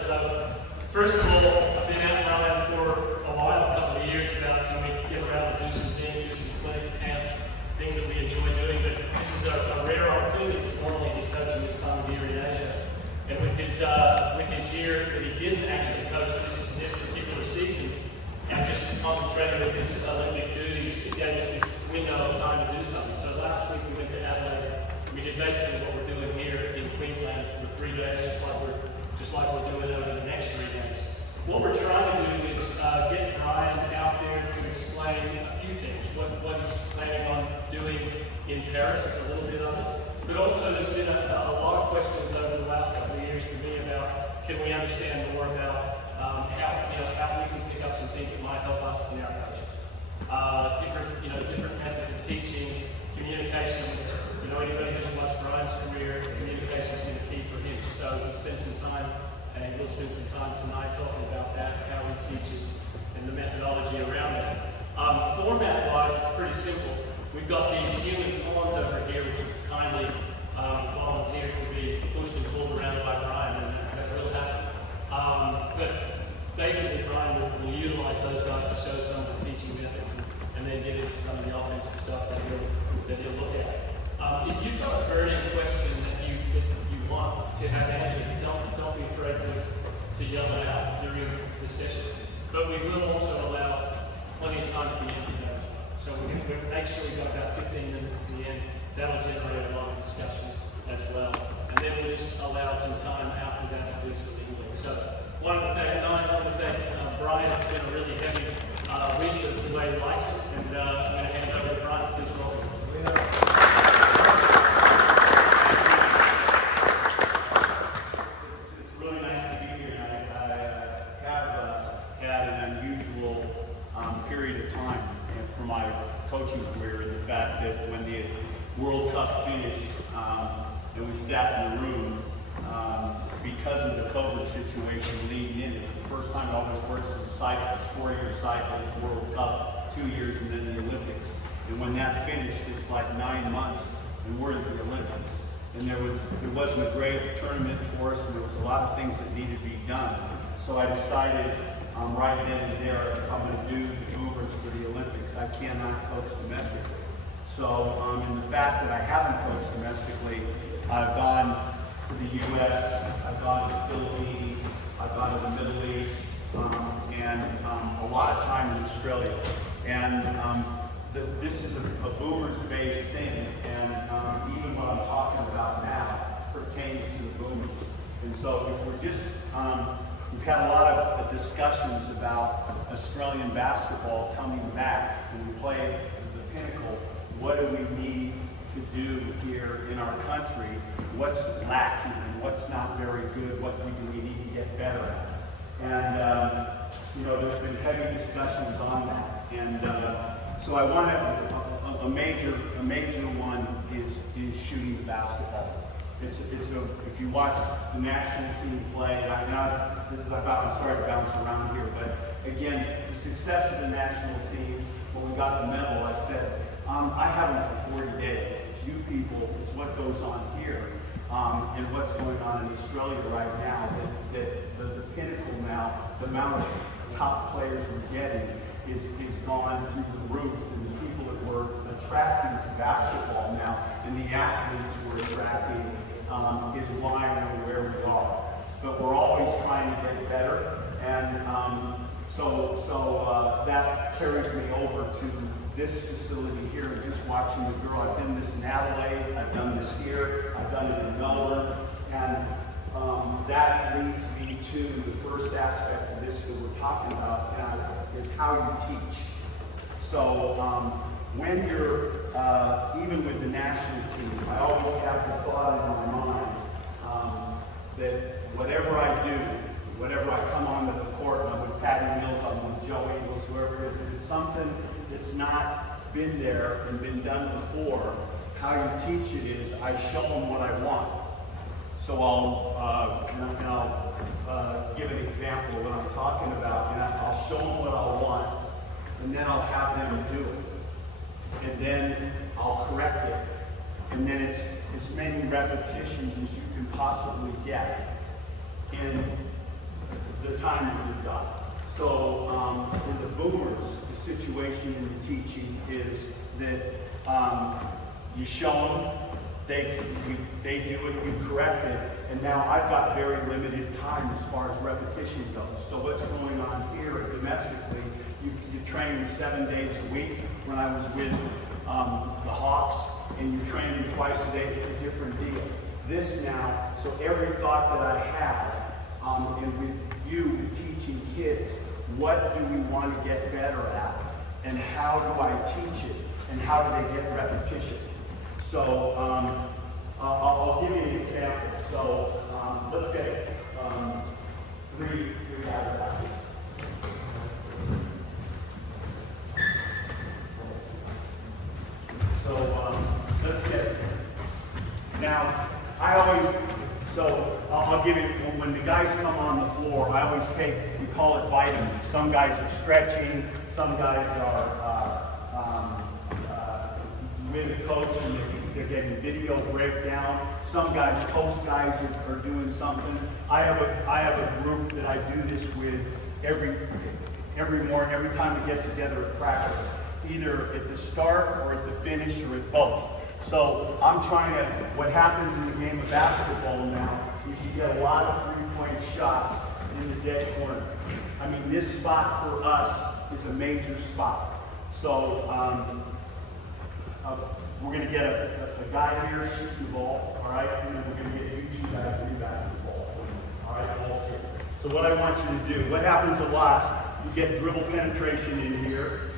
So, first of all, I've been out in Ireland for a while, a couple of years about can we get around and do some things, do some clinics, camps, things that we enjoy doing. But this is a rare opportunity because normally he's coaching this time of year in Asia. And with his year that he didn't actually coach this particular season and just concentrated with his Olympic duties, it gave us this window of time to do something. So last week we went to Adelaide. We did basically what we're doing here in Queensland for 3 days, just like we're doing over the next 3 days. What we're trying to do is get Ryan out there to explain a few things. What he's planning on doing in Paris is a little bit of it. But also there's been a lot of questions over the last couple of years to me about can we understand more about how we can pick up some things that might help us in our coaching. Different methods of teaching, communication. Anybody who's watched Ryan's career, communication has been a key for him. So we'll spend some time, and we'll spend some time tonight talking about that, how he teaches, and the methodology around that. Format-wise, it's pretty simple. We've got these human pawns over here, which have kindly volunteered to be pushed and pulled around by Brian, and they're real happy. But basically, Brian will utilize those guys to show some of the teaching methods, and then get into some of the offensive stuff that he'll look at. If you've got a burning question that you want to have answered, don't be afraid to yell it out during the session. But we will also allow plenty of time at the end for those. So we've actually got about 15 minutes at the end. That'll generate a lot of discussion as well. And then we'll just allow some time after that to do some English. So wanted to thank Brian. It's been a really heavy week, but it's the way he likes it. And I'm going to hand it over to Brian. Please welcome. Coaching career, and the fact that when the World Cup finished and we sat in the room, because of the COVID situation leading in, it's the first time it almost works as a cycle. It's 4-year cycles, World Cup, 2 years, and then the Olympics. And when that finished, it's like 9 months, and we're at the Olympics. And there wasn't a great tournament for us, and there was a lot of things that needed to be done. So I decided right then and there, if I'm going to do the Goorjian for the Olympics, I cannot coach domestically. So, in the fact that I haven't coached domestically, I've gone to the U.S., I've gone to the Philippines, I've gone to the Middle East, and a lot of time in Australia. And this is a boomers-based thing, and even what I'm talking about now pertains to the boomers. And so, if we're just we've had a lot of discussions about Australian basketball coming back and we play the pinnacle. What do we need to do here in our country? What's lacking and what's not very good? What do we need to get better at? And there's been heavy discussions on that. And so I want a major one is shooting the basketball. If you watch the national team play, I'm sorry to bounce around here, but again, the success of the national team, when we got the medal, I said, I have them for 40 days. It's you people, it's what goes on here, and what's going on in Australia right now, that the pinnacle now, the amount of top players we're getting is gone through the roof, and the people that we're attracting to basketball now, and the athletes we're attracting, is why we're where we are. But we're always trying to get better, and so that carries me over to this facility here and just watching the girl. I've done this in Adelaide, I've done this here, I've done it in Melbourne, and that leads me to the first aspect of this that we're talking about is how you teach. So when you're, even with the national team, I always have the thought in my mind that whatever I do, whenever I come onto the court, I'm with Patty Mills, I'm with Joe Ingles, whoever it is, if it's something that's not been there and been done before, how you teach it is I show them what I want. So I'll give an example of what I'm talking about, and I'll show them what I want, and then I'll have them do it. And then I'll correct it. And then it's as many repetitions as you can possibly get. And the time that you've got. So for the boomers, the situation in the teaching is that you show them, they do it, you correct it, and now I've got very limited time as far as repetition goes. So what's going on here domestically, you train 7 days a week. When I was with the Hawks, and you're training twice a day, it's a different deal. This now, so every thought that I have, and with you, with teaching kids, what do we want to get better at? And how do I teach it? And how do they get repetition? So I'll give you an example. So let's get three guys out. So let's get, now I always, so I'll give you, when the guys come on the floor, I always take, we call it vitamins. Some guys are stretching, some guys are with a coach and they're getting video breakdown. Some guys, post guys are doing something. I have a group that I do this with every morning, every time we get together at practice, either at the start or at the finish or at both. So I'm trying to, what happens in the game of basketball now is you get a lot of three-point shots in the dead corner. I mean, this spot for us is a major spot. So we're going to get a guy here shoot the ball, all right? And then we're going to get you two guys rebound the ball. All right, ball's here. So what I want you to do, what happens a lot, you get dribble penetration in here.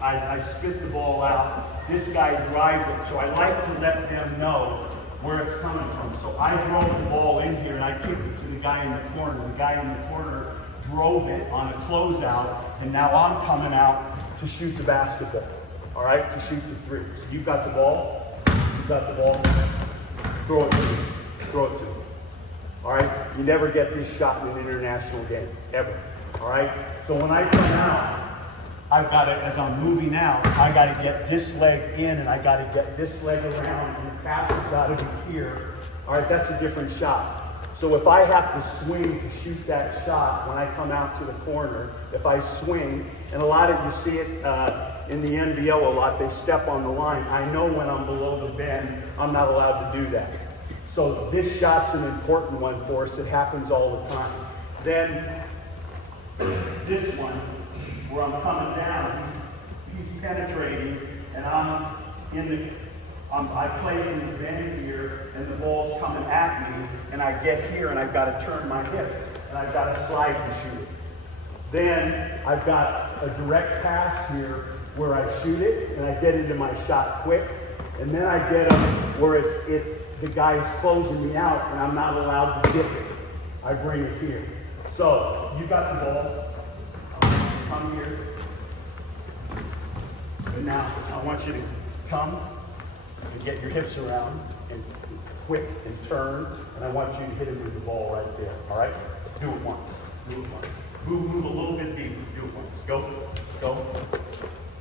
I spit the ball out. This guy drives it, so I like to let them know where it's coming from. So I drove the ball in here and I kicked it to the guy in the corner. The guy in the corner drove it on a closeout, and now I'm coming out to shoot the basketball. All right, to shoot the three. So you've got the ball. You've got the ball. Throw it to me. Throw it to me. All right. You never get this shot in an international game ever. All right. So when I come out, I've got to, as I'm moving out, I got to get this leg in and I got to get this leg around, and the pass has got to be here. All right, that's a different shot. So if I have to swing to shoot that shot when I come out to the corner, if I swing, and a lot of you see it in the NBL a lot, they step on the line. I know when I'm below the bend, I'm not allowed to do that. So this shot's an important one for us. It happens all the time. Then this one, where I'm coming down, he's penetrating, and I'm in the, I play in the bend here, and the ball's coming at me, and I get here, and I've got to turn my hips, and I've got to slide to shoot it. Then I've got a direct pass here where I shoot it, and I get into my shot quick, and then I get them where it's the guy's closing me out, and I'm not allowed to dip it. I bring it here. So you got the ball. Come here. And now I want you to come and get your hips around and quick and turn, and I want you to hit him with the ball right there. All right? Do it once. Do it once. Move a little bit deeper. Do it once. Go. Go.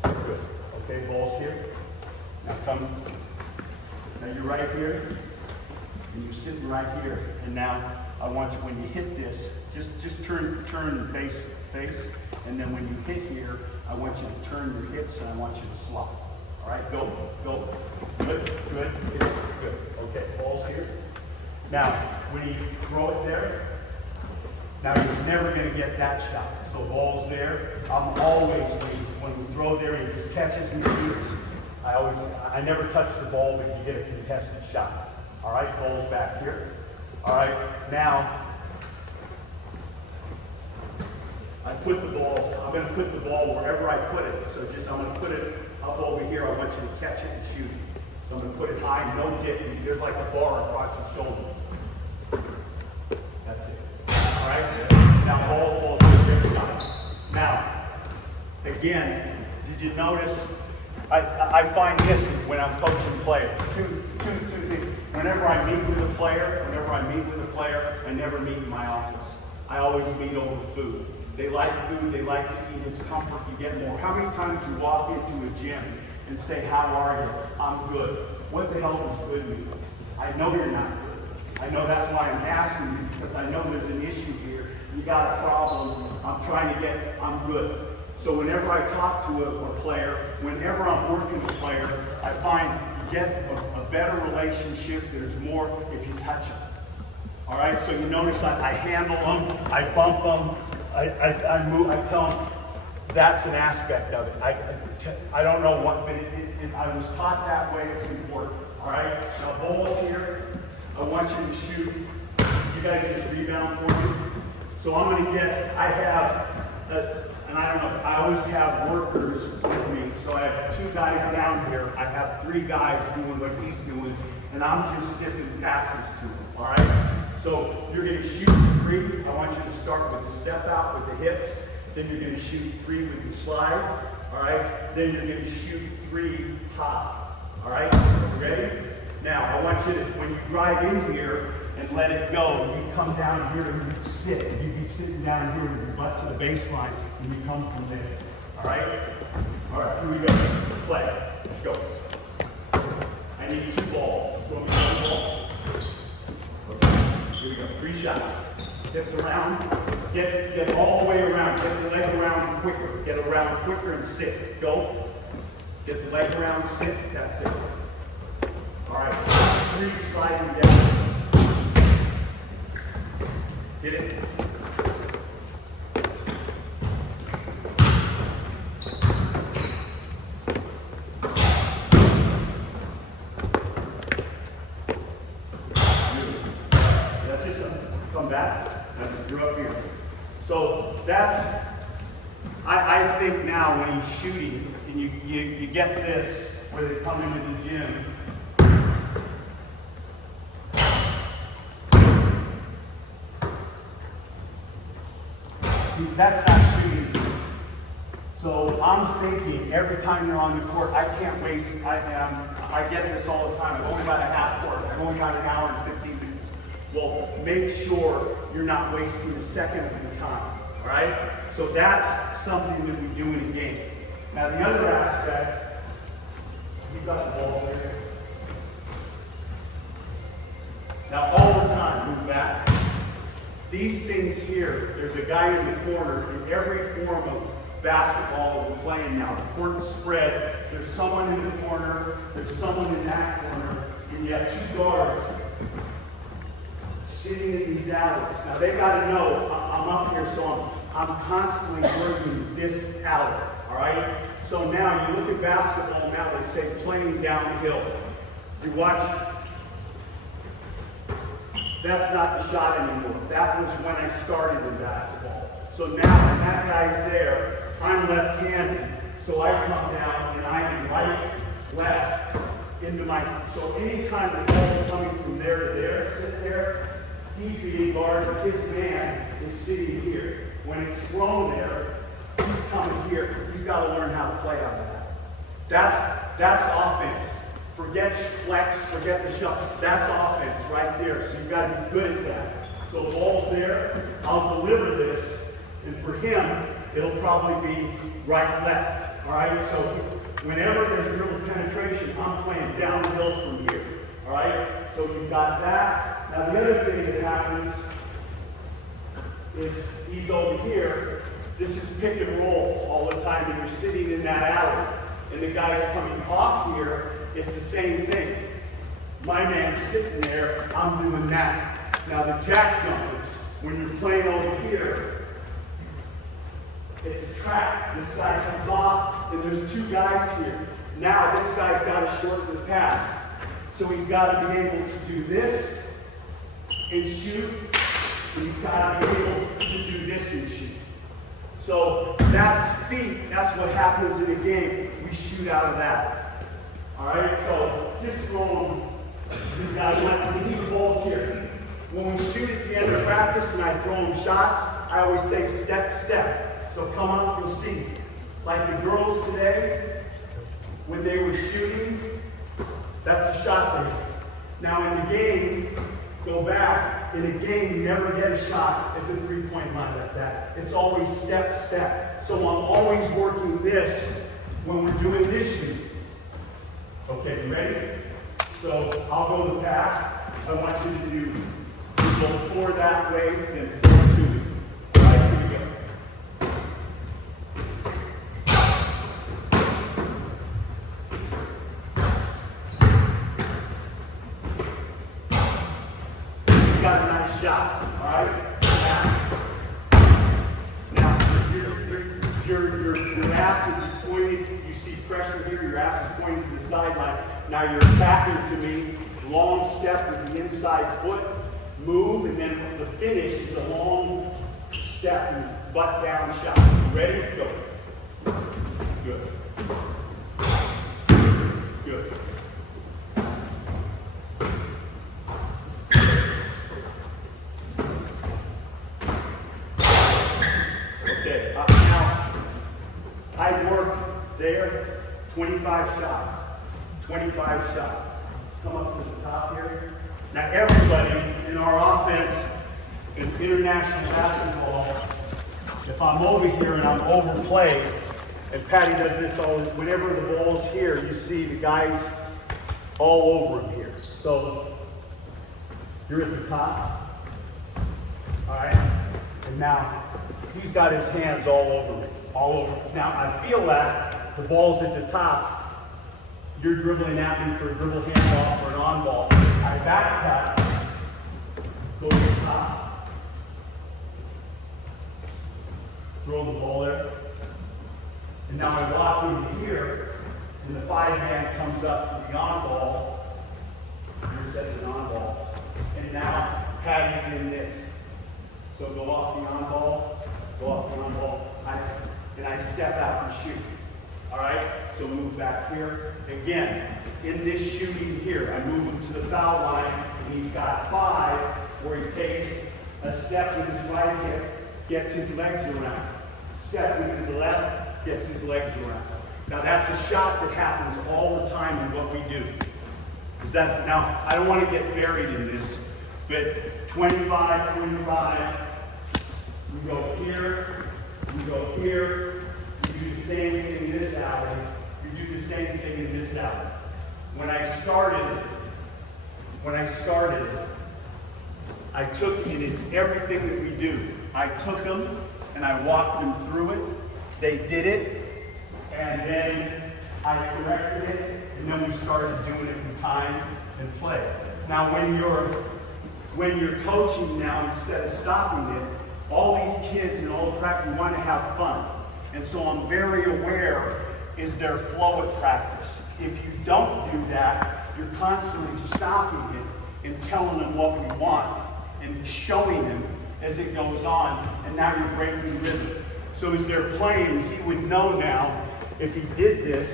Good. Okay, ball's here. Now come. Now you're right here, and you're sitting right here. And now I want you, when you hit this, just turn face, and then when you hit here, I want you to turn your hips and I want you to slide. All right, go. Good. Okay, ball's here. Now, when you throw it there, now he's never going to get that shot. So ball's there. I'm always, when we throw there, he just catches and shoots. I never touch the ball, but you get a contested shot. All right, ball's back here. All right, now, I'm going to put the ball wherever I put it. So I'm going to put it up over here. I want you to catch it and shoot it. So I'm going to put it high, no dipping. There's like a bar across your shoulders. That's it. All right? Now, ball's to the next side. Now, again, did you notice? I find this when I'm coaching players. Two things. Whenever I meet with a player, I never meet in my office. I always meet over food. They like food, they like to eat, it's comfort, you get more. How many times you walk into a gym and say, how are you? I'm good. What the hell does good mean? I know you're not good. I know that's why I'm asking you, because I know there's an issue here. you got a problem, I'm good. So whenever I talk to a player, whenever I'm working a player, I find you get a better relationship, there's more if you touch them. All right, so you notice I handle them, I bump them, I move, I tell them, that's an aspect of it. I don't know what, but I was taught that way, it's important. All right, now ball's here, I want you to shoot. You guys just rebound for me. So I'm going to get, and I don't know, I always have workers with me. So I have 2 guys down here. I have 3 guys doing what he's doing, and I'm just tipping passes to him, all right? So you're going to shoot 3. I want you to start with the step out with the hips. Then you're going to shoot 3 with the slide, all right? Then you're going to shoot 3 hop, all right? Ready? Now, I want you to, when you drive in here, and let it go. You come down here and you sit. You'd be sitting down here with your butt to the baseline, and you come from there. All right? All right, here we go. Play. Let's go. I need 2 balls. You want me to get 2 balls? Okay. Here we go. 3 shots. Hips around. Get all the way around. Get the leg around quicker. Get around quicker and sit. Go. Get the leg around, sit. That's it. All right. 3 sliding down. Get it. That's just come back. You're up here. So that's, I think now when he's shooting, and you get this, where they come into the gym, that's not shooting. So I'm thinking every time you're on the court, I can't waste, I get this all the time. I've only got a half court. I've only got an hour and 15 minutes. Well, make sure you're not wasting a second of your time, all right? So that's something that we do in a game. Now the other aspect, you got the ball there. Now all the time, move back. These things here, there's a guy in the corner in every form of basketball that we're playing now. The court is spread, there's someone in the corner, there's someone in that corner, and you have 2 guards sitting in these alleys. Now they gotta know, I'm up here, so I'm constantly working this alley, all right? So now you look at basketball now, they say playing downhill. You watch. That's not the shot anymore. That was when I started in basketball. So now when that guy's there, I'm left-handed. So I come down and I am right, left, into my, so anytime the ball is coming from there to there, sit there, he's being guarded, his man is sitting here. When it's thrown there, he's coming here. He's got to learn how to play on that. That's offense. Forget flex, forget the shot. That's offense right there. So you've got to be good at that. So the ball's there. I'll deliver this. And for him, it'll probably be right, left. All right? So whenever there's real penetration, I'm playing downhill from here. All right? So you've got that. Now the other thing that happens is he's over here. This is pick and roll all the time, and you're sitting in that alley. And the guy's coming off here. It's the same thing. My man's sitting there, I'm doing that. Now the jack jumpers, when you're playing over here, it's a trap. This guy comes off, and there's 2 guys here. Now this guy's got to shorten the pass. So he's got to be able to do this and shoot, and he's got to be able to do this and shoot. So that's feet. That's what happens in a game. We shoot out of that. All right, so just throw them. We need balls here. When we shoot at the end of practice and I throw them shots, I always say step, step. So come up, you'll see. Like the girls today, when they were shooting, that's a shot they hit. Now in the game, go back. In a game, you never get a shot at the 3-point line like that. It's always step, step. So I'm always working this when we're doing this shoot. Okay, you ready? So I'll go the pass. I want you to go 4 that way, then 4 2. got a nice shot. All right? Now your ass is pointed, you see pressure here, your ass is pointed to the sideline. Now you're attacking to me, long step with the inside foot, move, and then the finish is a long step and butt down shot. Ready? Go. Good. Good. Okay, now I work there 25 shots. 25 shots. Come up to the top here. Now everybody in our offense in international basketball, if I'm over here and I'm overplayed, and Patty does this always, whenever the ball's here, you see the guys all over him here. So you're at the top. All right? And now he's got his hands all over me. All over. Now I feel that the ball's at the top. You're dribbling at me for a dribble handoff or an on ball. I back tap, go to the top, throw the ball there, and now I walk into here, and the 5-man comes up for the on ball. Here's at the on ball, and now Patty's in this. So go off the on ball, and I step out and shoot. All right, so move back here. Again, in this shooting here, I move him to the foul line, and he's got 5, where he takes a step with his right hip, gets his legs around. Step with his left, gets his legs around. Now that's a shot that happens all the time in what we do. Now, I don't want to get buried in this, but 25, 25, we go here, we go here, you do the same thing in this alley, you do the same thing in this alley. When I started, I took, and it's everything that we do. I took them and I walked them through it. They did it, and then I corrected it, and then we started doing it in time and play. Now when you're coaching now, instead of stopping it, all these kids and all the practice want to have fun. And so I'm very aware, is there flow at practice? If you don't do that, you're constantly stopping it and telling them what we want and showing them as it goes on, and now you're breaking rhythm. So as they're playing, he would know now, if he did this,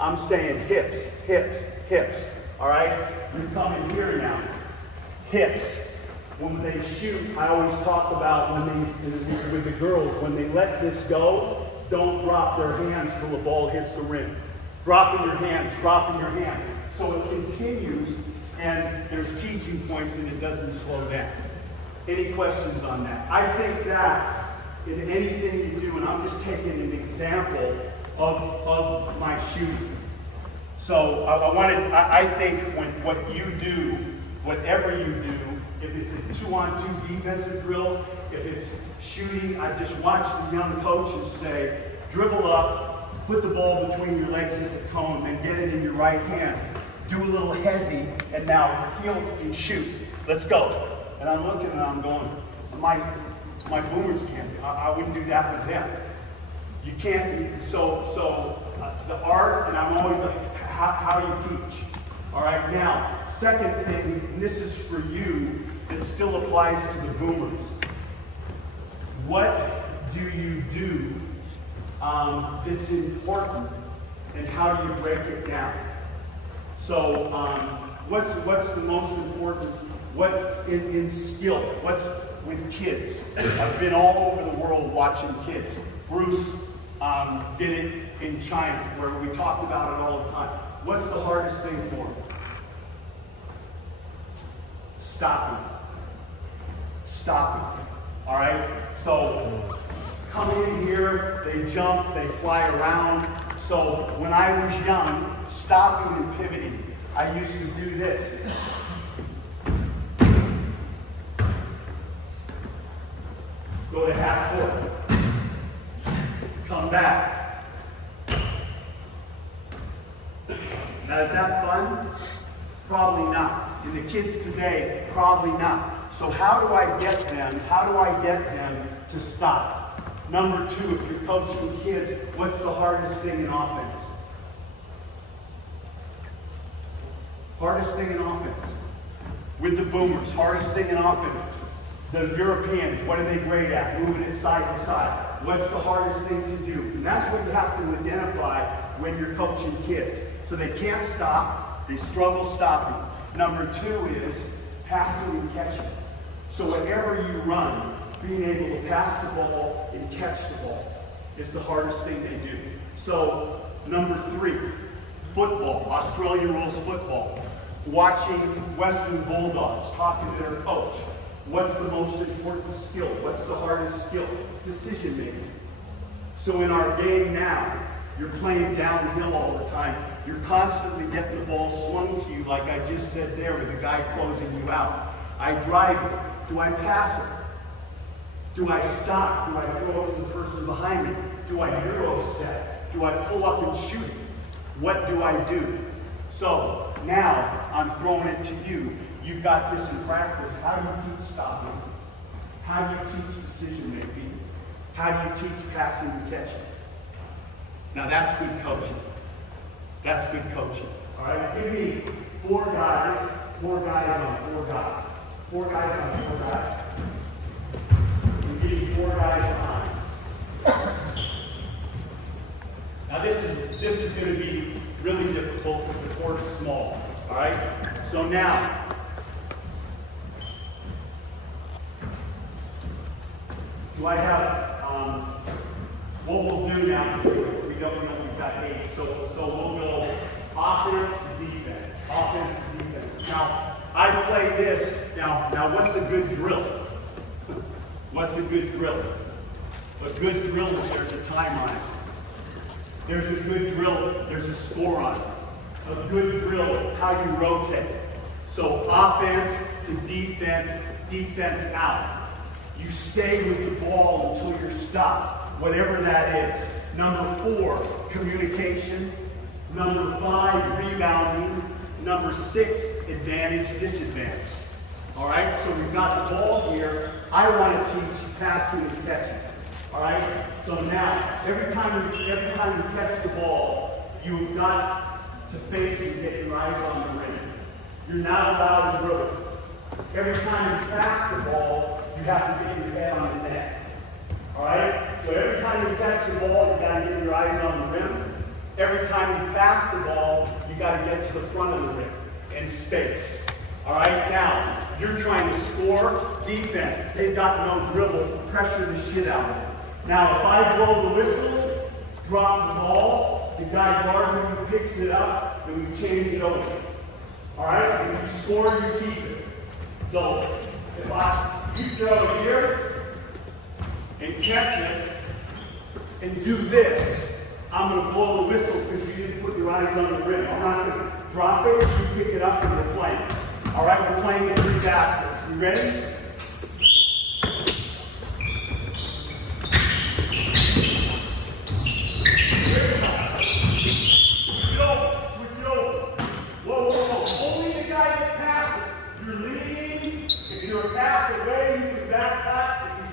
I'm saying hips, hips, hips. All right? You're coming here now. Hips. When they shoot, I always talk about with the girls, when they let this go, don't drop their hands till the ball hits the rim. Dropping your hands, dropping your hands. So it continues, and there's teaching points, and it doesn't slow down. Any questions on that? I think that in anything you do, and I'm just taking an example of my shooting. So I think what you do, whatever you do, if it's a 2-on-2 defensive drill, if it's shooting, I just watch the young coaches say, dribble up, put the ball between your legs at the cone, and get it in your right hand. Do a little hezzy, and now heel and shoot. Let's go. And I'm looking and I'm going, my boomers can't. I wouldn't do that with them. You can't. So the art, and I'm always like, how you teach. All right. Now, second thing, and this is for you. It still applies to the boomers. What do you do that's important, and how do you break it down? So what's the most important? What in skill? What's with kids? I've been all over the world watching kids. Bruce did it in China, where we talked about it all the time. What's the hardest thing for them? Stopping. Stopping. All right? So coming in here, they jump, they fly around. So when I was young, stopping and pivoting, I used to do this. Go to half foot. Come back. Now, is that fun? Probably not. And the kids today, probably not. So how do I get them to stop? Number two, if you're coaching kids, what's the hardest thing in offense? Hardest thing in offense. With the boomers, hardest thing in offense. The Europeans, what are they great at? Moving it side to side. What's the hardest thing to do? And that's what you have to identify when you're coaching kids. So they can't stop, they struggle stopping. Number two is passing and catching. So whenever you run, being able to pass the ball and catch the ball is the hardest thing they do. So number three, football, Australian rules football. Watching Western Bulldogs, talking to their coach. What's the most important skill? What's the hardest skill? Decision making. So in our game now, you're playing downhill all the time. You're constantly getting the ball swung to you, like I just said there, with the guy closing you out. I drive it. Do I pass it? Do I stop? Do I throw it to the person behind me? Do I Euro step? Do I pull up and shoot? What do I do? So now I'm throwing it to you. You've got this in practice. How do you teach stopping? How do you teach decision making? How do you teach passing and catching? Now that's good coaching. That's good coaching. All right, give me four guys on four guys. Four guys on four guys. You give me four guys behind. Now this is going to be really difficult because the court is small. All right. So now, do I have? What we'll do now is we don't know we've got 8. So we'll go offense to defense. Offense to defense. Now I play this. Now what's a good drill? What's a good drill? A good drill is there's a time on it. There's a good drill, there's a score on it. A good drill, how you rotate. So offense to defense, defense out. You stay with the ball until you're stopped, whatever that is. Number 4, communication. Number 5, rebounding. Number 6, advantage, disadvantage. All right, so we've got the ball here. I want to teach passing and catching. All right, so now every time you catch the ball, you've got to face and get your eyes on the rim. You're not allowed to dribble. Every time you pass the ball, you have to get your head on the net. All right, so every time you catch the ball, you got to get your eyes on the rim. Every time you pass the ball, you got to get to the front of the rim in space. All right, now you're trying to score defense. They've got no dribble. Pressure the shit out of it. Now, if I blow the whistle, drop the ball, the guy guarding you picks it up, and we change it over. All right? And if you score, you keep it. So, if you throw it here and catch it and do this, I'm going to blow the whistle because you didn't put your eyes on the rim. I'm not going to drop it, you pick it up, and we're playing. All right? We're playing in 3 baskets. You ready?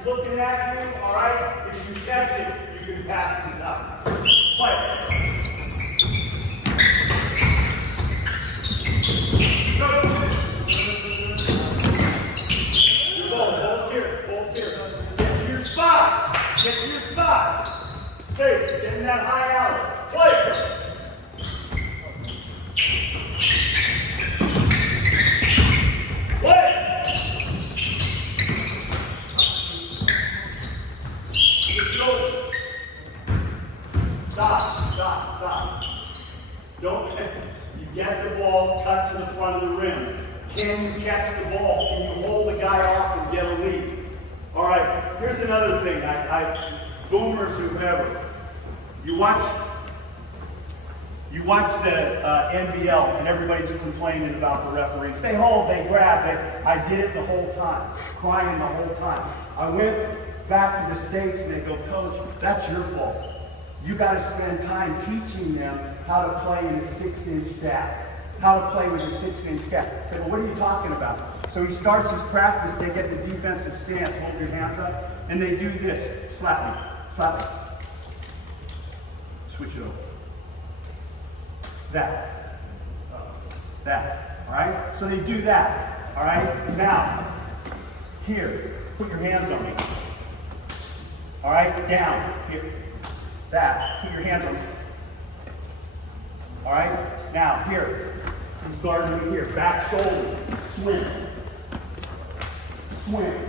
Looking at you, all right? If you catch it, you can pass it up. Play. Ball's here. Get to your spot. Space. Get in that high alley. Play. Stop. Don't you get the ball, cut to the front of the rim. Can you catch the ball? Can you hold the guy off and get a lead? All right, here's another thing. Boomers, whoever, you watch the NBL and everybody's complaining about the referees. They hold, they grab. I did it the whole time, crying the whole time. I went back to the States and they go, Coach, that's your fault. You got to spend time teaching them how to play in a 6-inch gap. How to play with a 6-inch gap. I said, well, what are you talking about? So he starts his practice, they get the defensive stance, hold your hands up, and they do this. Slap me, slap me. Switch it over. That. That. All right? So they do that. All right? Now, here, put your hands on me. All right? Down. Here. That. Put your hands on me. All right? Now, here. He's guarding me here. Back shoulder. Swing. Swing.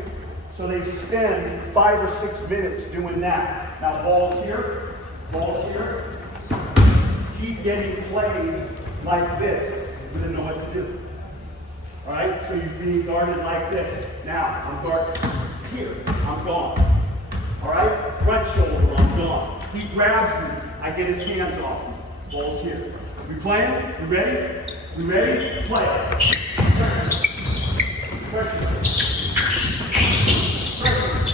So they spend 5 or 6 minutes doing that. Now, ball's here. Ball's here. He's getting played like this. He doesn't know what to do. All right? So you're being guarded like this. Now, I'm guarded here. I'm gone. All right? Front shoulder, I'm gone. He grabs me. I get his hands off me. Ball's here. We playing? You ready? You ready? Play. Pressure. Pressure.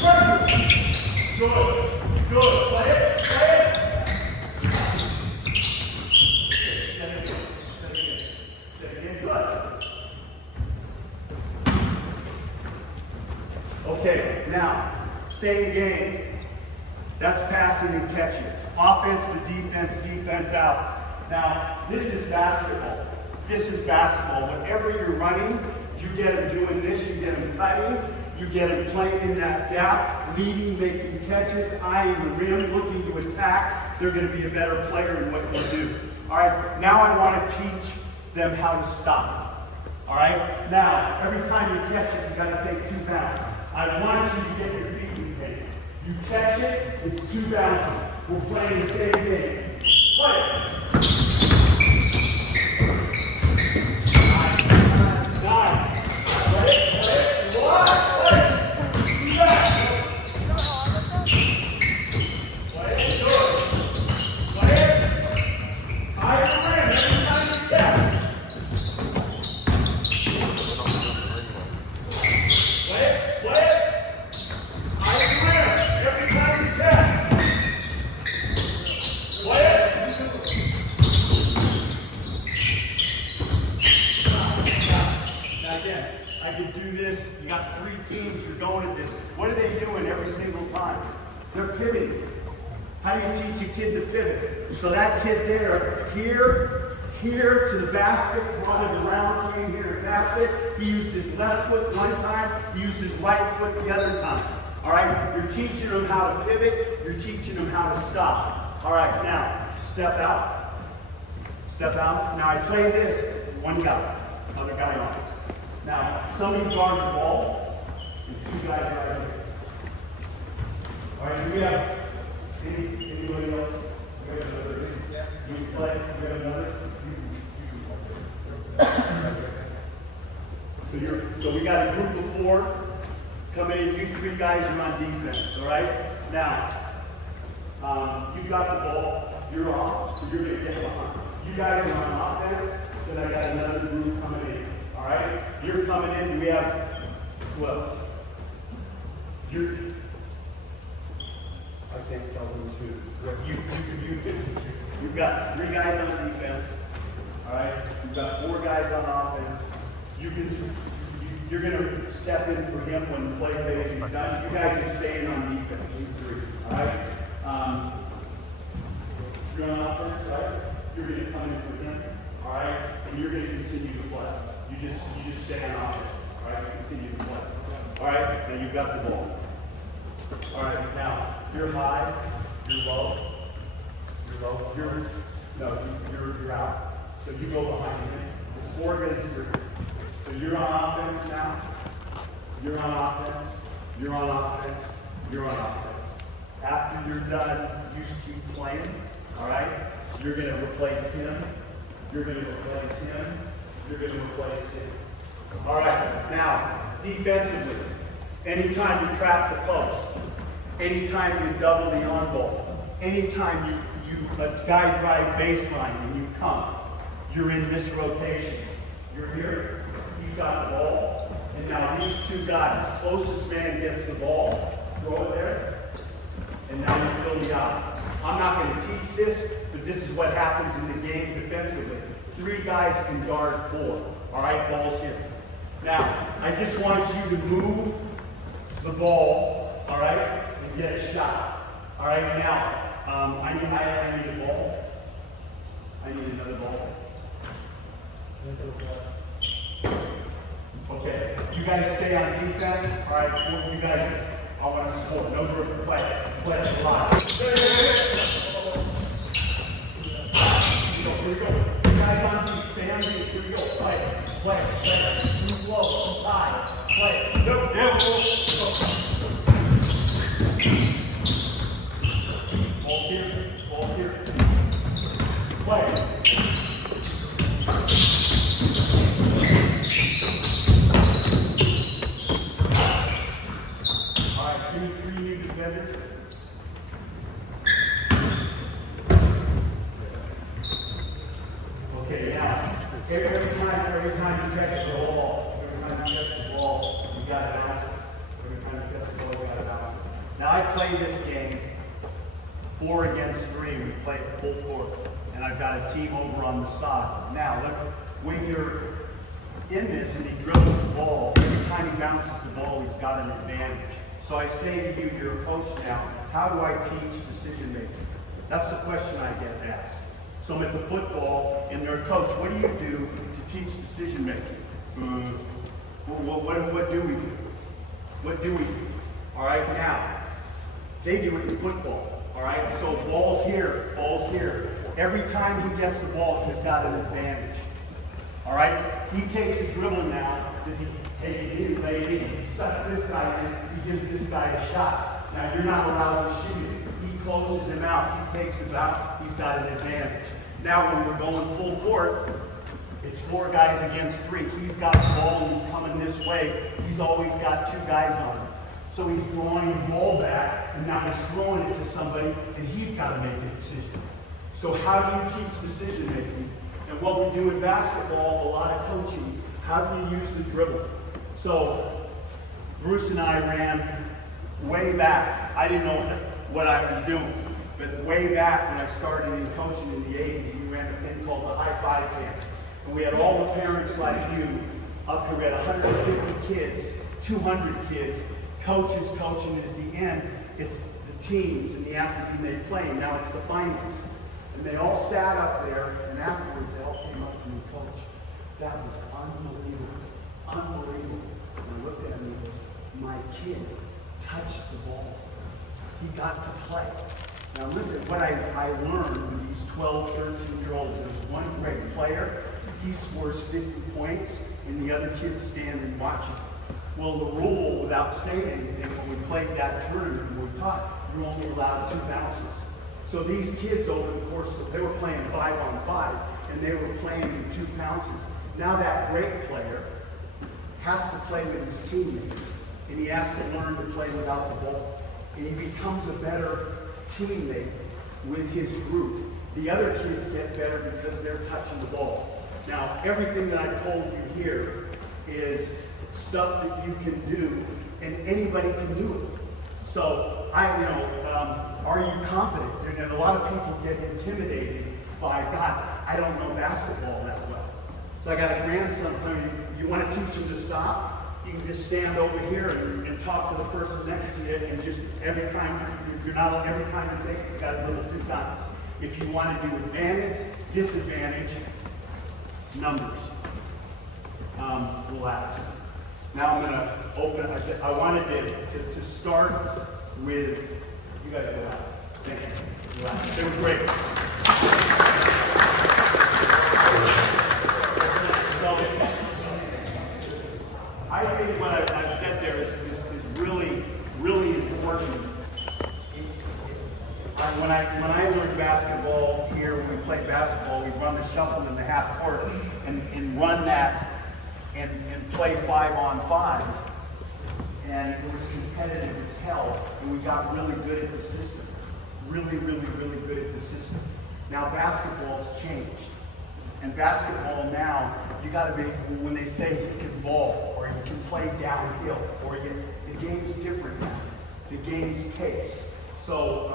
Pressure. Good. Good. Play it. Play it. Okay, now, same game. That's passing and catching. Offense to defense, defense out. Now, this is basketball. This is basketball. Whenever you're running, you get them doing this, you get them cutting, you get them playing in that gap, leading, making catches, eyeing the rim, looking to attack. They're going to be a better player in what you do. All right, now I want to teach them how to stop. All right, now, every time you catch it, you got to take 2 bounds. I want you to get your feet in the game. You catch it, it's 2 bounces. We're playing the same game. Play it. Nice. Play it, play it. What? Play it. Do that. Play it. Good. Play it. I am every time you catch. I could do this. You got 3 teams. You're going at this. What are they doing every single time? They're pivoting. How do you teach a kid to pivot? So that kid there, here to the basket, brought it around, came here to basket. He used his left foot one time. He used his right foot the other time. All right? You're teaching them how to pivot. You're teaching them how to stop. All right, now, step out. Step out. Now I play this. One guy. Other guy on it. Now, somebody guard the ball, and 2 guys right here. All right, do we have anybody else? We have another. Yeah. You play? We have another. So we got a group of 4 coming in. You 3 guys are on defense. All right. Now, you got the ball. You're off, so you're gonna get behind. You guys are on offense. Then I got another group coming in. All right, you're coming in. Do we have who else? I can't tell who's who. You've got 3 guys on defense. All right, you've got 4 guys on offense. You're going to step in for him when the play phase is done. You guys are staying on defense. You 3. All right. You're on offense, right? You're going to come in for him. All right, and you're going to continue to play. You just stay on offense, all right? Continue to play. All right, now you've got the ball. All right, now, you're high, you're low, you're out. So you go behind him. It's 4 against 3. So you're on offense now. You're on offense. You're on offense. You're on offense. After you're done, you keep playing, all right? You're going to replace him. You're going to replace him. You're going to replace him. All right, now, defensively, anytime you trap the post, anytime you double the on ball, anytime a guy drive baseline and you come, you're in this rotation. You're here, he's got the ball, and now these 2 guys, closest man gets the ball, throw it there, and now you fill the out. I'm not going to teach this, but this is what happens in the game defensively. 3 guys can guard 4. All right, ball's here. Now, I just want you to move the ball, all right, and get a shot. All right, now, I need a ball. I need another ball. Okay, you guys stay on defense. All right, you guys, I want to support. No group play. Play a lot. Here we go. You guys on defense. Stay on defense. Here we go. Play. Move low. Move high. Play. Nope. Ball here. Play. Okay, now, every time you catch the ball, you got to bounce it. Every time you catch the ball, you got to bounce it. Now, I play this game 4 against 3. We play it full court, and I've got a team over on the side. Now, look, when you're in this and he dribbles the ball, every time he bounces the ball, he's got an advantage. So I say to you, you're a coach now, how do I teach decision making? That's the question I get asked. So I'm at the football, and they're, coach, what do you do to teach decision making? What do we do? What do we do? All right, now, they do it in football. All right, so ball's here. Every time he gets the ball, he's got an advantage. All right, he takes his dribble now. Does he take it in, lay it in? He sucks this guy in, he gives this guy a shot. Now, you're not allowed to shoot it. He closes him out, he takes him out, he's got an advantage. Now, when we're going full court, it's 4 guys against 3. He's got the ball and he's coming this way. He's always got 2 guys on him. So he's drawing the ball back, and now he's throwing it to somebody, and he's got to make a decision. So how do you teach decision making? And what we do in basketball, a lot of coaching, how do you use the dribble? So Bruce and I ran way back. I didn't know what I was doing. But way back when I started in coaching in the 80s, we ran a thing called the high five camp. And we had all the parents like you up here. We had 150 kids, 200 kids, coaches coaching. And at the end, it's the teams and the afternoon they play. Now it's the finals. And they all sat up there, and afterwards they all came up to me, Coach, that was unbelievable. And I looked at him and he goes, my kid touched the ball. He got to play. Now listen, what I learned with these 12, 13-year-olds, there's one great player, he scores 50 points, and the other kids stand and watch him. Well, the rule, without saying anything, when we played that tournament, when we taught, you're only allowed 2 bounces. So these kids, over the course of, they were playing 5-on-5, and they were playing in 2 bounces. Now that great player has to play with his teammates, and he has to learn to play without the ball. And he becomes a better teammate with his group. The other kids get better because they're touching the ball. Now, everything that I told you here is stuff that you can do, and anybody can do it. So, are you confident? And a lot of people get intimidated by, God, I don't know basketball that well. So I got a grandson telling me, you want to teach him to stop? You can just stand over here and talk to the person next to you, and just every time you take it, you got to dribble 2 times. If you want to do advantage, disadvantage, numbers. Relax. Now I'm going to open. I wanted to start with, you guys go out. Thank you. Relax. It was great. I think what I've said there is really, really important. When I learned basketball here, when we played basketball, we run the shuffle in the half court and run that and play 5-on-5. And it was competitive as hell, and we got really good at the system. Really, really, really good at the system. Now basketball's changed. And basketball now, you got to be, when they say you can ball, or you can play downhill, or the game's different now. The game's pace. So,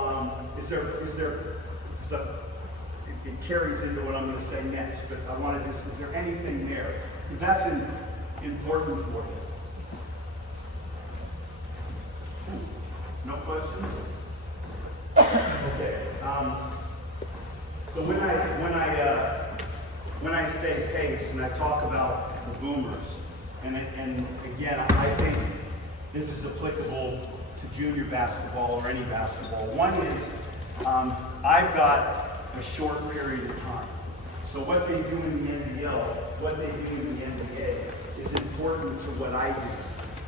it carries into what I'm going to say next, but I want to just, is there anything there? Because that's in important for you? No questions? Okay. So when I say pace and I talk about the boomers, and again, I think this is applicable to junior basketball or any basketball. One is I've got a short period of time. So what they do in the NBL, what they do in the NBA is important to what I do.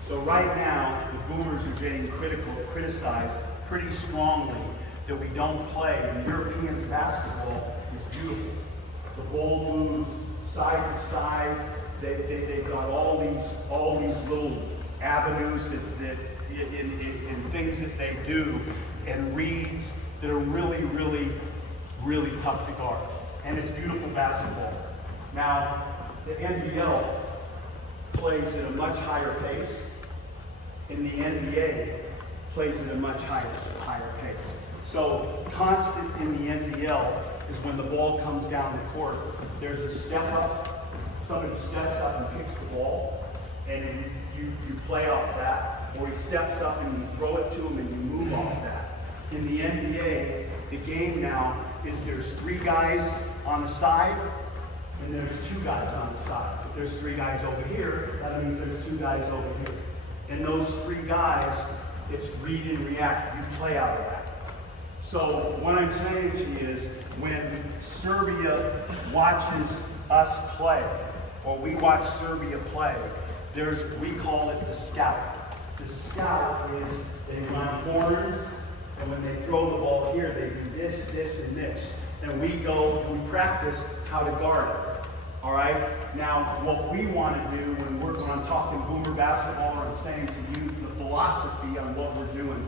So right now, the boomers are getting criticized pretty strongly that we don't play. The Europeans basketball is beautiful. The ball moves side to side. They've got all these little avenues that in things that they do and reads that are really, really, really tough to guard. And it's beautiful basketball. Now, the NBL plays at a much higher pace, and the NBA plays at a much higher pace. So constant in the NBL is when the ball comes down the court, there's a step up, somebody steps up and picks the ball, and you play off that, or he steps up and you throw it to him and you move off that. In the NBA, the game now is there's 3 guys on the side, and there's 2 guys on the side. If there's 3 guys over here, that means there's 2 guys over here. And those 3 guys, it's read and react. You play out of that. So what I'm saying to you is when Serbia watches us play, or we watch Serbia play, we call it the scout. The scout is they run horns, and when they throw the ball here, they do this, this, and this. And we practice how to guard it. All right? Now, what we want to do when I'm talking boomer basketball, or I'm saying to you the philosophy on what we're doing,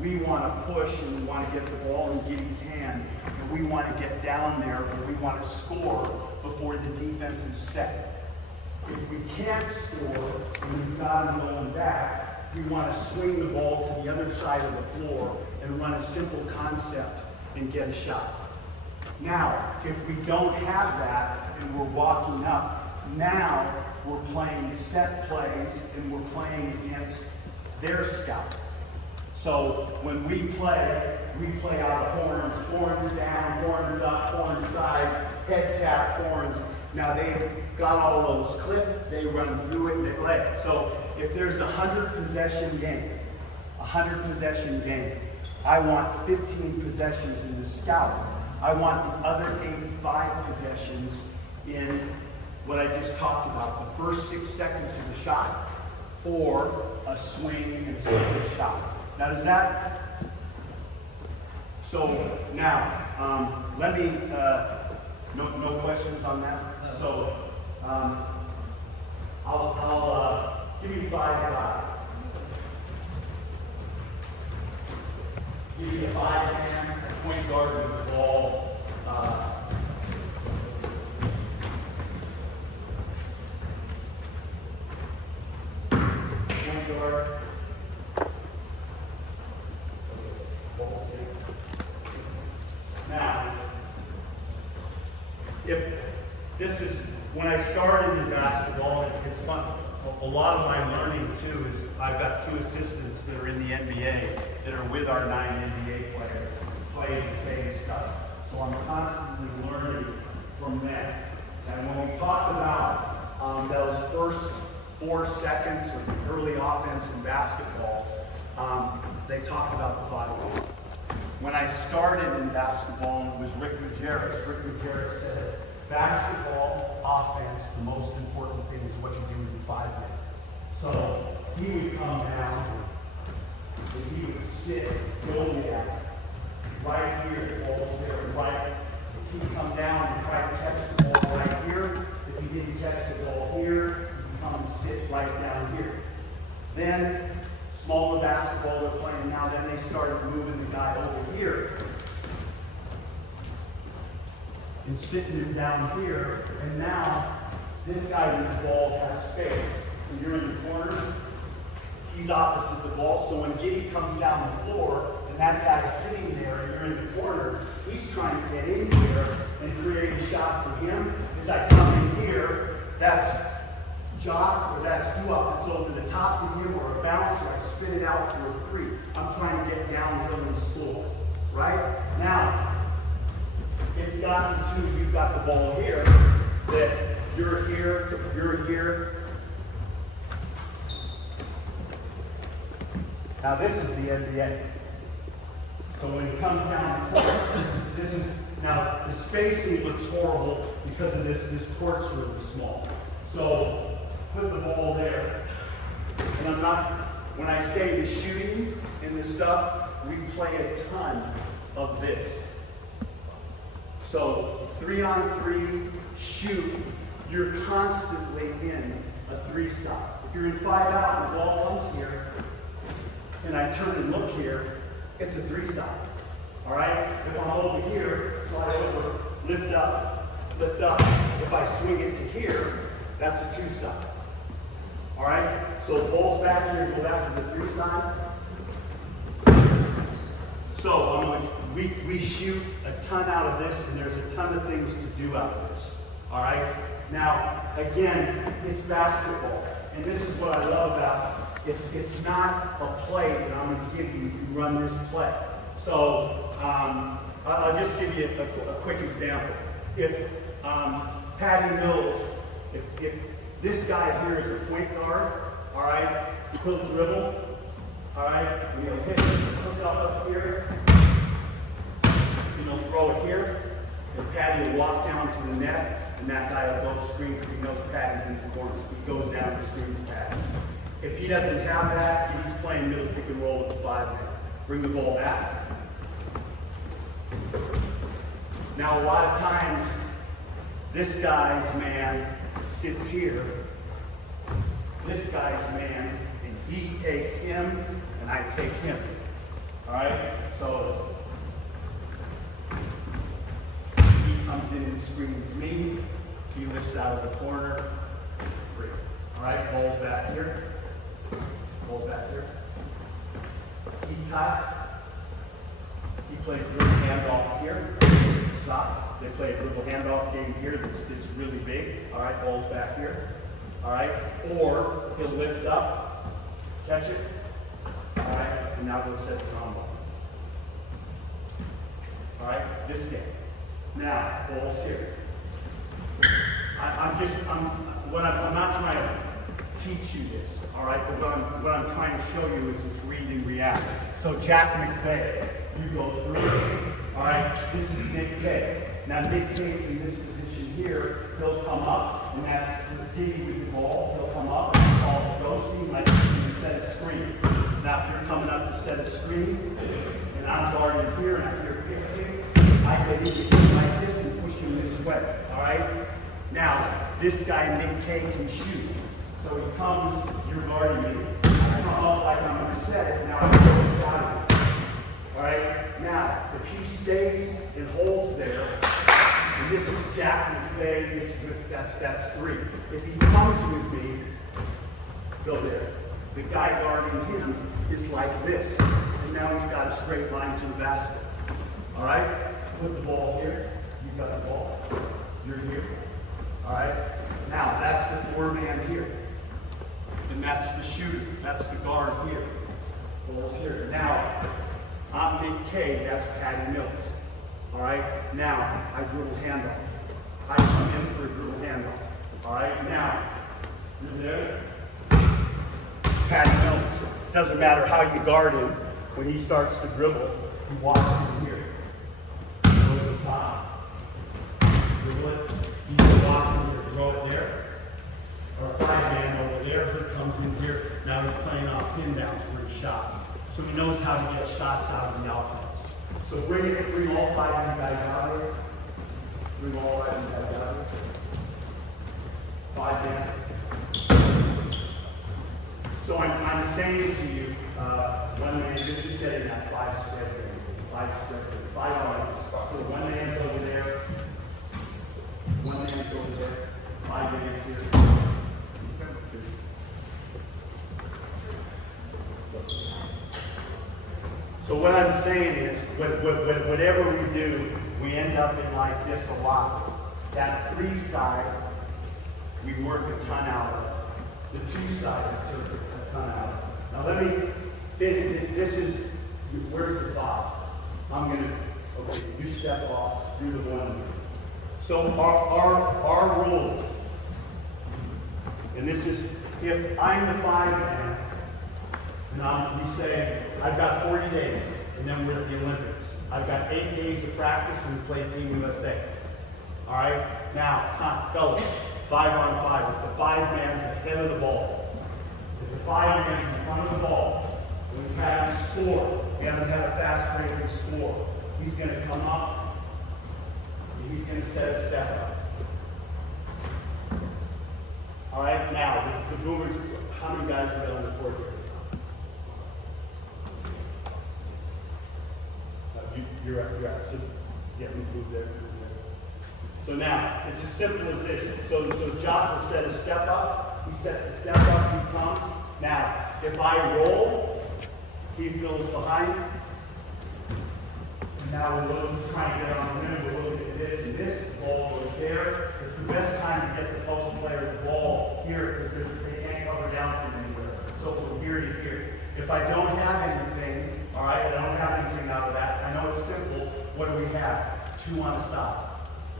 we want to push and we want to get the ball in Giddy's hand, and we want to get down there and we want to score before the defense is set. If we can't score and we've got him going back, we want to swing the ball to the other side of the floor and run a simple concept and get a shot. Now, if we don't have that and we're walking up, now we're playing set plays and we're playing against their scout. So when we play out of horns down, horns up, horns side, head tap, horns. Now they've got all those clipped, they run through it and they play it. So if there's a 100 possession game, I want 15 possessions in the scout. I want the other 85 possessions in what I just talked about, the first 6 seconds of the shot, or a swing and simple shot. Now does that, so now, let me, no questions on that? So, I'll give you 5 guys. Give you 5 hands, a point guard with the ball. Point guard. Now, if this is, when I started in basketball, it's fun. A lot of my learning too is I've got 2 assistants that are in the NBA that are with our 9 NBA players, playing the same stuff. So I'm constantly learning from them. And when we talk about those first 4 seconds of the early offense in basketball, they talk about the 5 ball. When I started in basketball, and it was Rick Majerus said, basketball offense, the most important thing is what you do in 5 minutes. So he would come down, and he would sit, go there, right here, the ball's there, right. He'd come down and try to catch the ball right here. If he didn't catch the ball here, he'd come and sit right down here. Then, smaller basketball they're playing now, then they started moving the guy over here and sitting him down here, and now this guy with the ball has space. So you're in the corner, he's opposite the ball, so when Giddy comes down the floor, and that guy's sitting there, and you're in the corner, he's trying to get in here and create a shot for him. As I come in here, that's jog, or that's due up, it's over the top of him, or a bounce, or I spit it out for a 3. I'm trying to get downhill and score, right? Now, it's gotten to, you've got the ball here, that you're here. Now this is the NBA. So when it comes down the court, this is now the spacing looks horrible because of this court's really small. So put the ball there. And I'm not, when I say the shooting and the stuff, we play a ton of this. So 3-on-3, shoot, you're constantly in a 3 side. If you're in 5 out and the ball comes here, and I turn and look here, it's a 3 side. All right? If I'm over here, slide over, lift up. If I swing it to here, that's a 2 side. All right? So ball's back here, go back to the 3 side. So we shoot a ton out of this, and there's a ton of things to do out of this. All right? Now, again, it's basketball, and this is what I love about it. It's not a play that I'm going to give you to run this play. So I'll just give you a quick example. If Patty Mills, if this guy here is a point guard, all right, he'll dribble, all right, and he'll hit it, hook up here, and he'll throw it here, and Patty will walk down to the net, and that guy will go screen because he knows Patty's in the corner. He goes down and screens Patty. If he doesn't have that, he's playing middle pick and roll with the 5-man. Bring the ball back. Now, a lot of times, this guy's man sits here. This guy's man, and he takes him, and I take him. All right? So, he comes in and screens me. He lifts out of the corner. Free. All right? Ball's back here. Ball's back here. He cuts. He plays dribble handoff here. Stop. They play a dribble handoff game here that's really big. All right, ball's back here. All right, or he'll lift up, catch it. All right, and now go set the combo. All right, this game. Now, ball's here. I'm not trying to teach you this. All right, but what I'm trying to show you is it's read and react. So Jack McVay, you go through. All right, this is Nick K. Now Nick K's in this position here. He'll come up, and that's the piggy with the ball. He'll come up and call it ghosting, like you set a screen. Now if you're coming up to set a screen, and I'm guarding here, and I'm here picking, I can either like this and push him this way. All right. Now this guy Nick K can shoot. So he comes, you're guarding me. I come up like I'm going to set it. Now I'm going to shot it. All right. Now if he stays and holds there, and this is Jack McVay, that's 3. If he comes with me, go there. The guy guarding him is like this, and now he's got a straight line to the basket. All right. Put the ball here. You got the ball. You're here. All right. Now that's the 4-man here. And that's the shooter. That's the guard here. Ball's here. Now, I'm Nick K. That's Patty Mills. All right? Now, I dribble handoff. I come in for a dribble handoff. All right? Now, you're there. Patty Mills. Doesn't matter how you guard him. When he starts to dribble, he walks in here. Go to the top. Dribble it. You can walk in here. Throw it there. Or a 5-man over there, who comes in here. Now he's playing off pin downs for his shot. So he knows how to get shots out of the offense. So bring all 5 of you guys out of here. Bring all 5 of you guys out of here. 5-man. So I'm saying to you, 1-man, you're just getting that 5 spread there. 5 spread there. 5 on. So 1-man's over there. 1-man's over there. 5-man's here. So what I'm saying is, whatever we do, we end up in like this a lot. That 3 side, we work a ton out of. the two-sided have come out. Now let me, this is, where's the five? I'm gonna, okay, you step off, do the one. So our rules, and this is, if I'm the five man, and we say, I've got 40 days, and then we're at the Olympics. I've got 8 days of practice, and we play Team USA. All right? Now, fellas, 5-on-5. If the five man's ahead of the ball, if the five man's in front of the ball, and we haven't scored, we haven't had a fast break to score, he's going to come up, and he's going to set a step up. All right? Now, the Boomers, how many guys are on the court here? You're out. So, yeah, we move there. So now, it's as simple as this. So Jock will set a step up. He sets a step up, he comes. Now, if I roll, he fills behind. And now we're trying to get on the rim. We'll look at this and this. The ball goes there. It's the best time to get the post player the ball here because they can't cover down from anywhere. So from here to here. If I don't have anything, all right, I don't have anything out of that. I know it's simple. What do we have? 2 on a side.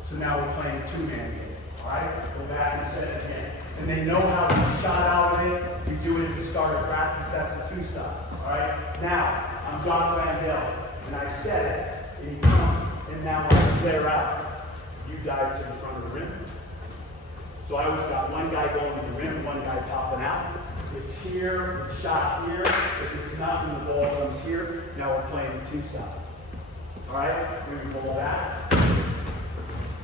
So now we're playing 2-man game. All right, go back and set it again. And they know how we shot out of it. We do it at the start of practice. That's a 2-side. All right. Now I'm John Vandell, and I set it, and he comes, and now when I flare out, you dive to the front of the rim. So I always got one guy going to the rim, one guy popping out. It's here, it's shot here. If it's not, then the ball comes here. Now we're playing a 2-side. All right, bring the ball back.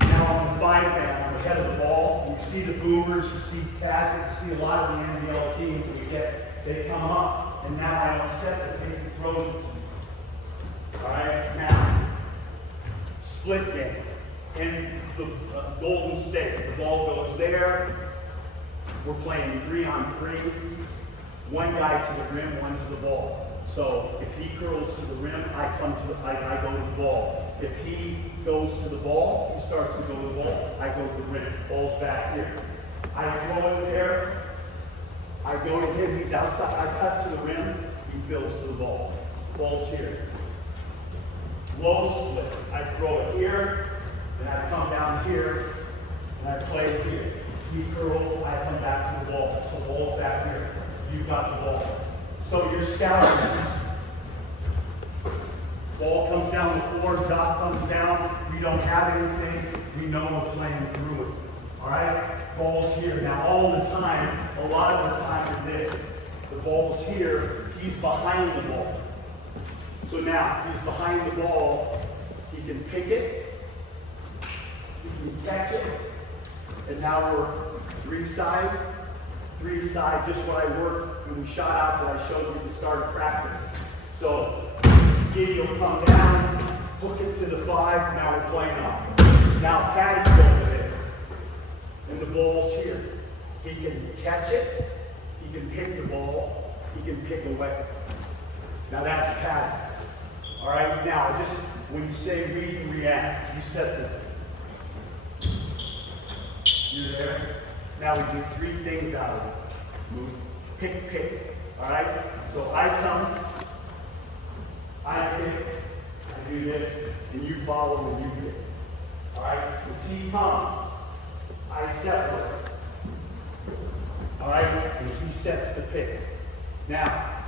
Now I'm the 5-man. I'm ahead of the ball. You see the Boomers, you see Kazakh, you see a lot of the NBL teams that we get. They come up, and now I don't set the thing, he throws it to me. All right, now split game. In the Golden State, the ball goes there. We're playing 3-on-3. One guy to the rim, one to the ball. So if he curls to the rim, I go to the ball. If he goes to the ball, he starts to go to the ball, I go to the rim. Ball's back here. I throw it there. I go to him, he's outside. I cut to the rim, he fills to the ball. Ball's here. Low split. I throw it here, and I come down here, and I play it here. He curls, I come back to the ball. The ball's back here. You got the ball. So you're scouting this. Ball comes down the floor, Doc comes down. We don't have anything. We know we're playing through it. All right? Ball's here. Now all the time, a lot of the time is this. The ball's here. He's behind the ball. So now he's behind the ball. He can pick it. He can catch it. And now we're 3-side, just what I worked when we shot out that I showed you at the start of practice. So, Giddy will come down, hook it to the 5, now we're playing off. Now Patty's over there, and the ball's here. He can catch it, he can pick the ball, he can pick away. Now that's Patty. All right, now just, when you say read and react, you set the You're there. Now we do 3 things out of it. Move, pick. All right? So I come, I pick, I do this, and you follow and you pick. All right? As he comes, I separate. All right? And he sets the pick. Now,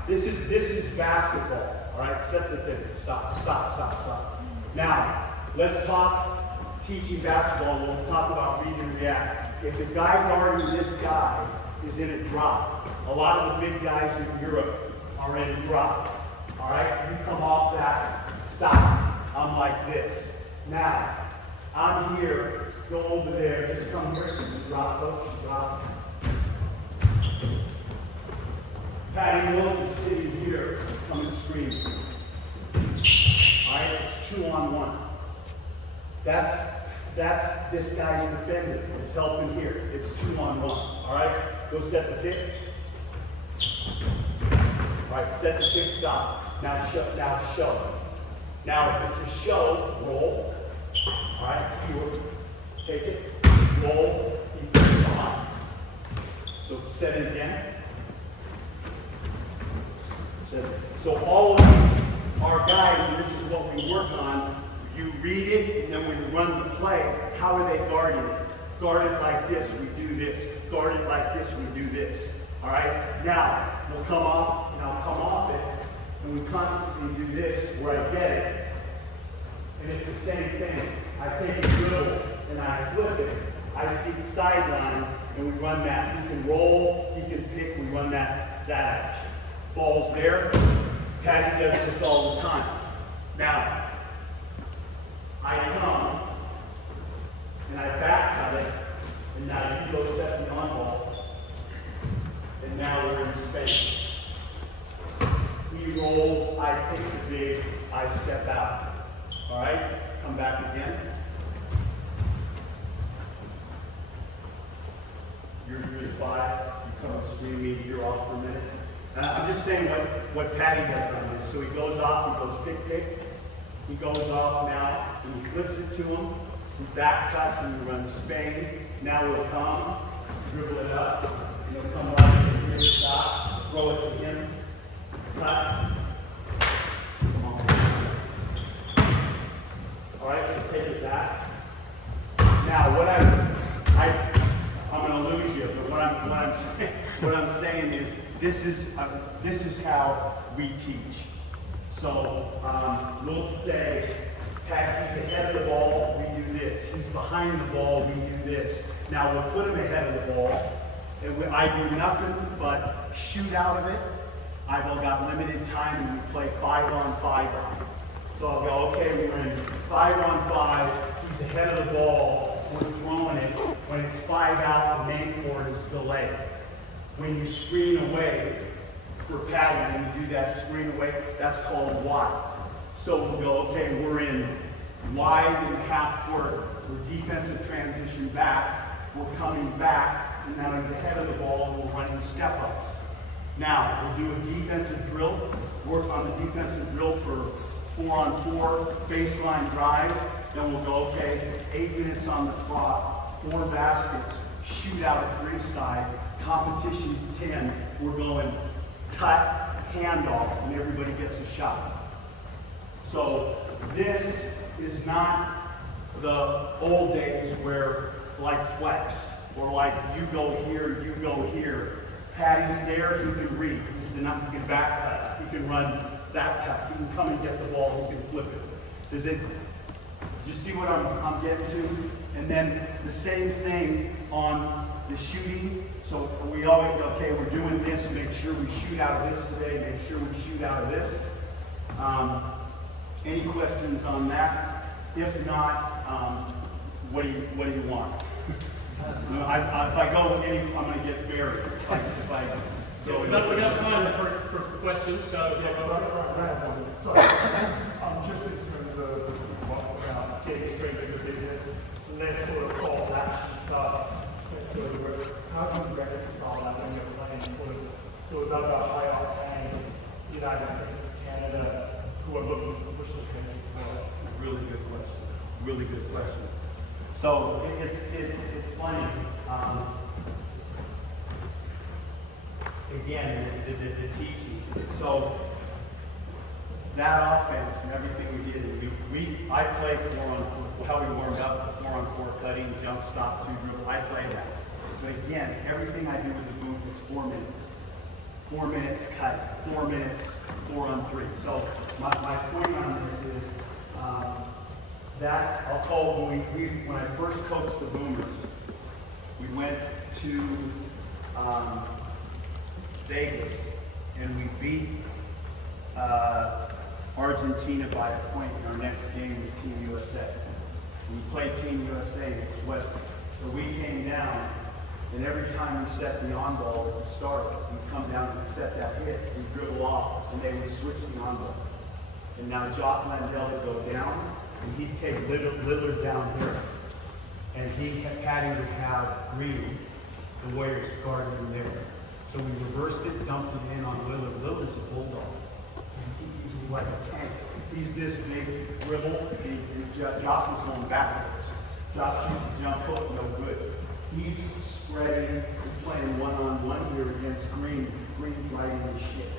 this is basketball. All right? Set the pick. Stop. Now, let's talk teaching basketball. We'll talk about read and react. If the guy guarding this guy is in a drop, a lot of the big guys in Europe are in a drop. All right? You come off that, stop. I'm like this. Now, I'm here, go over there, just come here, drop, drop. Patty Mills is sitting here, coming to screen. All right? It's 2-on-1. That's this guy's defender. It's helping here. It's 2-on-1. All right? Go set the pick. All right, set the pick, stop. Now show. Now if it's a show, roll. All right, take it, roll, keep it behind. So set it again. So all of these are guys, and this is what we work on. You read it, and then when you run the play, how are they guarding it? Guard it like this, we do this. Guard it like this, we do this. All right? Now, we'll come off, and I'll come off it, and we constantly do this where I get it. And it's the same thing. I take a dribble, and I flip it. I see the sideline, and we run that. He can roll, he can pick, we run that action. Ball's there. Patty does this all the time. Now, I come, and I back cut it, and now he goes set the on ball, and now we're in space. He rolls, I take the big, I step out. All right? Come back again. You're 5. You come screaming, you're off for a minute. I'm just saying what Patty does on this. So he goes off, he goes pick. He goes off now, and he flips it to him. He back cuts and he runs Spain. Now we'll come, dribble it up, and he'll come right in here, stop, throw it to him, cut. Come on. All right, so take it back. Now what I'm going to lose you, but what I'm saying is this is how we teach. So we'll say, Pat, he's ahead of the ball, we do this. He's behind the ball, we do this. Now we'll put him ahead of the ball, and I do nothing but shoot out of it. I've all got limited time, and we play 5-on-5. So I'll go, okay, we're in 5-on-5. He's ahead of the ball. We're throwing it. When it's 5 out, the name for it is delay. When you screen away for Patty, when you do that screen away, that's called wide. So we'll go, okay, we're in wide and half court. We're defensive transition back. We're coming back, and now he's ahead of the ball, and we're running step-ups. Now, we'll do a defensive drill. Work on the defensive drill for 4-on-4, baseline drive. Then we'll go, okay, 8 minutes on the clock, 4 baskets, shoot out a 3 side, competition 10. We're going cut, handoff, and everybody gets a shot. So this is not the old days where, like flex, or like you go here. Patty's there, he can read. He can back cut. He can run that cut. He can come and get the ball. He can flip it. Do you see what I'm getting to? And then the same thing on the shooting. So we always, okay, we're doing this. Make sure we shoot out of this today. Make sure we shoot out of this. Any questions on that? If not, what do you want? If I go any, I'm going to get buried. If I go We got time for questions, so yeah, go Right. So, just in terms of talks about getting straight to the business, less sort of false action stuff, how do you reconcile that when you're playing sort of those other high octane United States, Canada, who are looking to push the pace as well? Really good question. Really good question. So it's funny. Again, the teaching. So that offense and everything we did, I play 4-on-4. How we warmed up, the 4-on-4 cutting, jump, stop, 2 dribble. I play that. But again, everything I do with the boot is 4 minutes. 4 minutes cut, 4 minutes, 4-on-3. So my point on this is that I'll call when I first coached the Boomers, we went to Vegas and we beat Argentina by a point. In our next game was Team USA. We played Team USA and it's wet. So we came down, and every time we set the on ball at the start, we'd come down and set that hit, we'd dribble off, and they would switch the on ball. And now Jock Landell would go down, and he'd take Lillard down here. And Patty would have Green, the Warriors, guarding him there. So we reversed it, dumped it in on Lillard. Lillard's a bulldog. He's like a tank. He's this big dribble, and Jock was going backwards. Jock keeps a jump hook, no good. He's spreading, playing one-on-one here against Green. Green's writing his shit.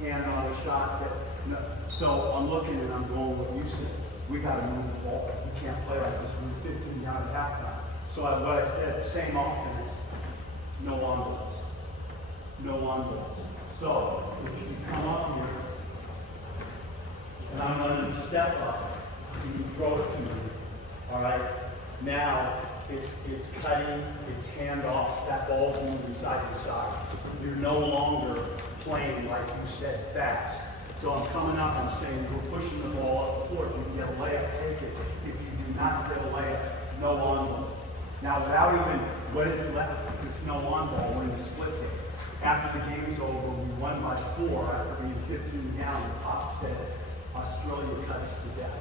Hand on a shot that, no. So I'm looking and I'm going, what you said, we gotta move the ball. We can't play like this. We're 15 down at halftime. So what I said, same offense, no on balls. No on balls. So if you come up here, and I'm going to step up, you can throw it to me. All right? Now, it's cutting, it's handoffs, that ball's moving side to side. You're no longer playing, like you said, fast. So I'm coming up, I'm saying, we're pushing the ball up the court. If you can get a layup, take it. If you do not get a layup, no on ball. Now, without even, what is left? It's no on ball, we're in the split game. After the game's over, we won by 4 after being 15 down. The Pop said, Australia cut us to death.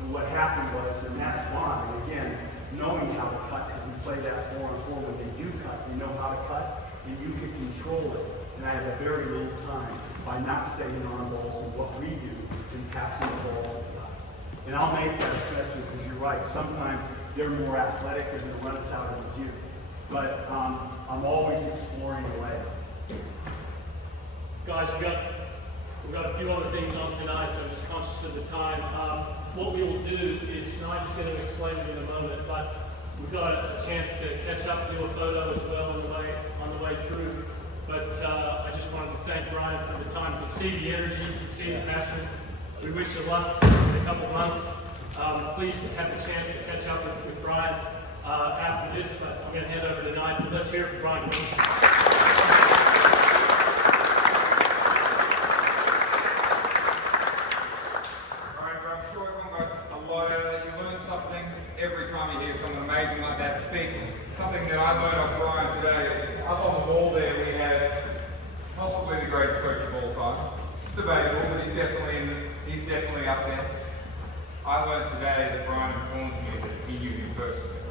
And what happened was, and that's why, again, knowing how to cut, because we play that 4-on-4 when they do cut, you know how to cut, and you can control it. And I have a very little time by not saying on balls and what we do in passing the ball all the time. And I'll make that assessment because you're right. Sometimes they're more athletic, they're going to run us out of the view. But I'm always exploring a way. Guys, we've got a few other things on tonight, so I'm just conscious of the time. What we will do is, Nigel's going to explain it in a moment, but we've got a chance to catch up with your photo as well on the way through. But I just wanted to thank Brian for the time. You can see the energy, you can see the passion. We wish you luck in a couple months. Please have the chance to catch up with Brian after this, but I'm going to hand over to Nigel. Let's hear it from Brian. Every time you hear someone amazing like that speaking. Something that I learned off Brian today is up on the wall there we have possibly the greatest coach of all time. It's debatable, but he's definitely up there. I learned today that Brian informed me that he knew me personally.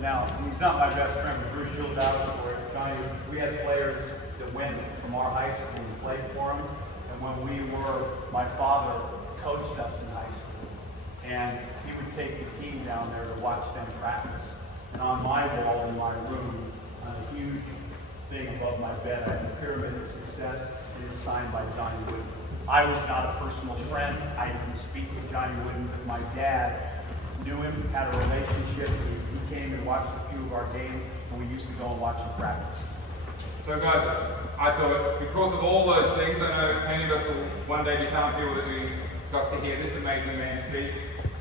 Now, he's not my best friend, but Bruce Shields out for it. Johnny, we had players that went from our high school and played for him, and my father coached us in high school. And he would take the team down there to watch them practice. And on my wall in my room, on a huge thing above my bed, I have the Pyramid of Success. It is signed by Johnny Wooden. I was not a personal friend. I didn't speak with Johnny Wooden, but my dad knew him, had a relationship. He came and watched a few of our games, and we used to go and watch him practice. So guys, I thought because of all those things, I know many of us will one day become people that we got to hear this amazing man speak.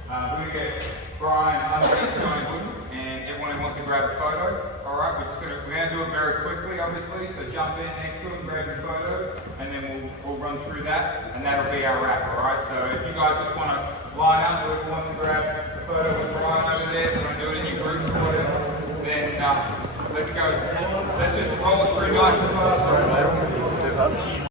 We're going to get Brian underneath Johnny Wooden, and everyone who wants to grab a photo. All right, we're going to do it very quickly, obviously. So jump in next to him, grab your photo, and then we'll run through that, and that'll be our wrap. All right. So if you guys just want to line up, or if you want to grab a photo with Brian over there, want to do it in your groups or whatever, then let's go. Let's just roll it through nice and fast.